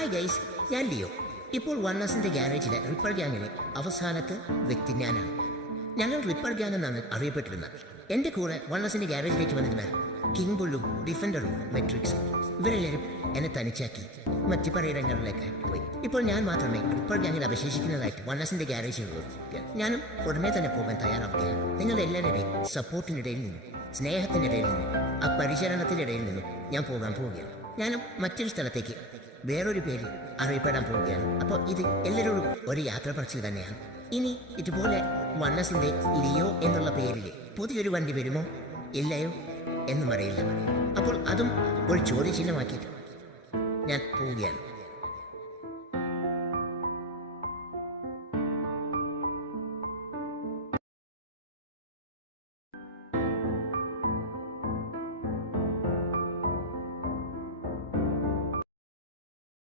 Hi guys, ഞാൻ Leo. ഇപ്പോൾ വണ്ണസിന്റെ ഗ്യാരേജിലെ ripper ഗ്യാങ്ങിലെ അവസാനത്തെ വ്യക്തി ഞാനാണ്. ഞങ്ങൾ റിപ്പർ ഗ്യാങ് എന്നാണ് അറിയപ്പെട്ടിരുന്നത്. എൻ്റെ കൂടെ വണ്ണസിന്റെ ഗ്യാരേജിലേക്ക് വന്നിരുന്ന കിങ് ബുള്ളും ഡിഫൻഡറും മെട്രിക്സും ഇവരെല്ലാവരും എന്നെ തനിച്ചാക്കി മറ്റു പലയിടങ്ങളിലേക്ക് പോയി. ഇപ്പോൾ ഞാൻ മാത്രമേ റിപ്പർ ഗ്യാങ്ങിൽ അവശേഷിക്കുന്നതായിട്ട് വണ്ണസിന്റെ ഗ്യാരേജിലുള്ളൂ. ഞാനും ഉടനെ തന്നെ പോകാൻ തയ്യാറാവുകയാണ്. നിങ്ങളുടെ എല്ലാവരുടെയും സപ്പോർട്ടിനിടയിൽ നിന്നും സ്നേഹത്തിനിടയിൽ നിന്നും ആ പരിചരണത്തിനിടയിൽ നിന്നും ഞാൻ പോവുകയാണ്. ഞാനും മറ്റൊരു സ്ഥലത്തേക്ക് വേറൊരു പേര് അറിയപ്പെടാൻ പോവുകയാണ്. അപ്പോൾ ഇത് എല്ലാവരോടും ഒരു യാത്ര പറച്ചിൽ തന്നെയാണ്. ഇനി ഇതുപോലെ വണ്ണസിന്റെ ലിയോ എന്നുള്ള പേരിൽ പുതിയൊരു വണ്ടി വരുമോ ഇല്ലയോ എന്നും അറിയില്ല. അപ്പോൾ അതും ഒരു ചോദ്യചിഹ്നമാക്കിയിട്ട് ഞാൻ പോവുകയാണ്.